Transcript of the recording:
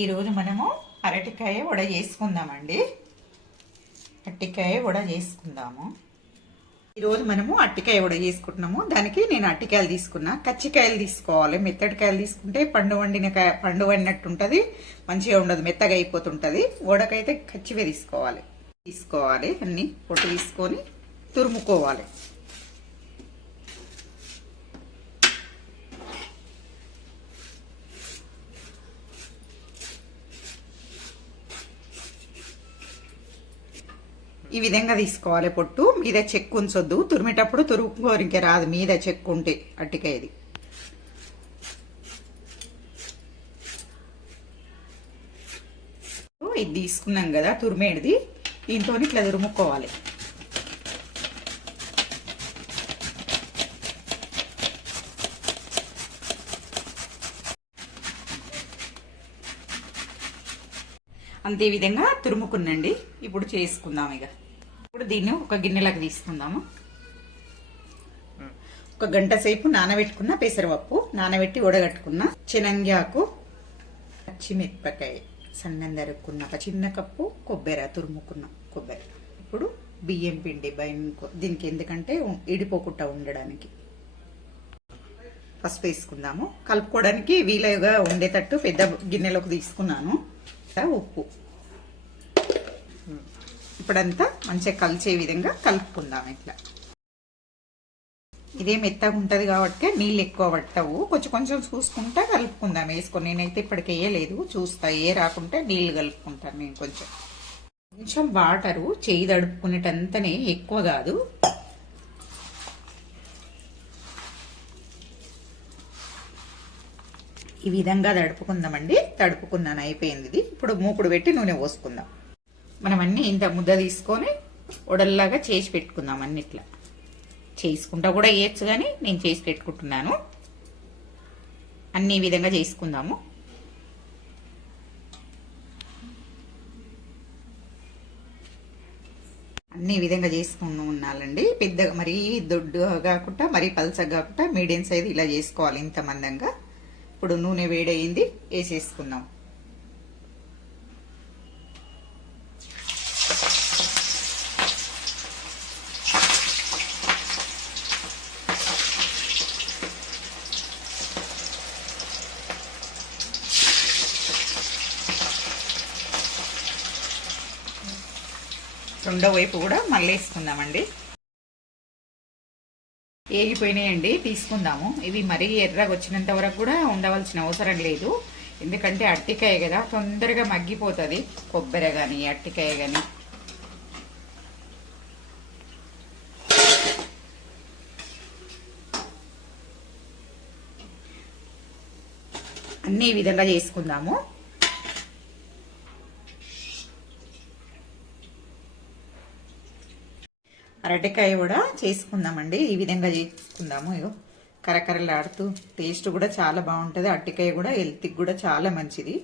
ఈరోజు మనము అరటికాయ వడ చేసుకుందామండి. అరటికాయ వడ చేసుకుందాము. ఈరోజు మనము అరటికాయ వడ చేసుకుంటున్నాము. దానికి నేను అరటికాయలు తీసుకున్నా. కచ్చికాయలు తీసుకోవాలి. మెత్తటికాయలు తీసుకుంటే పండు వండినట్టు ఉంటుంది, మంచిగా ఉండదు, మెత్తగా అయిపోతుంటుంది. వడకైతే కచ్చివే తీసుకోవాలి. అన్ని పొట్టు తీసుకొని తురుముకోవాలి. ఈ విధంగా తీసుకోవాలి. పొట్టు మీద చెక్కు ఉంచొద్దు. తురిమేటప్పుడు తురుముకోరికే రాదు, మీద చెక్కు ఉంటే అరటికాయది. ఇది తీసుకున్నాం కదా తురిమేడిది, దీంతో ఇట్లా తురుముకోవాలి. అంతే విధంగా తురుముకునండి. ఇప్పుడు చేసుకుందాం. ఇప్పుడు దీన్ని ఒక గిన్నెలకు తీసుకుందాము. ఒక గంట సేపు నానబెట్టుకున్న పెసరపప్పు, నానబెట్టి ఉడగట్టుకున్న శనగఆకు, పచ్చిమిరపకాయ సన్నం తరుక్కున్న ఒక చిన్న కప్పు కొబ్బరి, తురుముకున్న కొబ్బరి. ఇప్పుడు బియ్యం పిండి దీనికి, ఎందుకంటే ఇడిపోకుండా ఉండడానికి. పసుపు వేసుకుందాము. కలుపుకోవడానికి వీలుగా ఉండేటట్టు పెద్ద గిన్నెలోకి తీసుకున్నాను. ఉప్పు. ఇప్పుడంతా మంచిగా కలిసే విధంగా కలుపుకుందాం. ఇట్లా ఇదే మెత్తగా ఉంటుంది కాబట్టి నీళ్ళు ఎక్కువ పట్టవు. కొంచెం చూసుకుంటా కలుపుకుందాం. వేసుకొని నేనైతే ఇప్పటికి వేయలేదు, చూస్తా. రాకుంటే నీళ్ళు కలుపుకుంటాను నేను. కొంచెం వాటరు చేయి తడుపుకునేటంతనే, ఎక్కువ కాదు. ఈ విధంగా తడుపుకుందామండి. తడుపుకున్నాను, అయిపోయింది ఇది. ఇప్పుడు మూకుడు పెట్టి నూనె పోసుకుందాం. మనం అన్ని ఇంత ముద్ద తీసుకొని వడల్లాగా చేసి పెట్టుకుందాం. అన్నిట్లా చేసుకుంటా కూడా వేయచ్చు, కానీ నేను చేసి పెట్టుకుంటున్నాను. అన్ని ఈ విధంగా చేసుకుందాము. అన్ని ఈ విధంగా చేసుకుని ఉన్నాలండి. పెద్దగా మరీ దొడ్డుగా కాకుండా మరీ పలసగా కాకుండా మీడియం సైజ్ ఇలా చేసుకోవాలి, ఇంత మందంగా. ఇప్పుడు నూనె వేడయింది, వేసేసుకుందాం. రెండో వైపు కూడా మళ్ళీ వేసుకుందామండి. ఏగిపోయినాయండి, తీసుకుందాము. ఇవి మరీ ఎర్రగా వచ్చినంత వరకు కూడా ఉండవలసిన అవసరం లేదు, ఎందుకంటే అరటికాయ కదా, తొందరగా మగ్గిపోతుంది. కొబ్బరి కానీ అరటికాయ కానీ. అన్నీ ఈ విధంగా చేసుకుందాము. అరటికాయ కూడా చేసుకుందామండి. ఈ విధంగా చేసుకుందాము. కరకరలాడుతూ టేస్ట్ కూడా చాలా బాగుంటుంది. అరటికాయ కూడా హెల్త్కి కూడా చాలా మంచిది.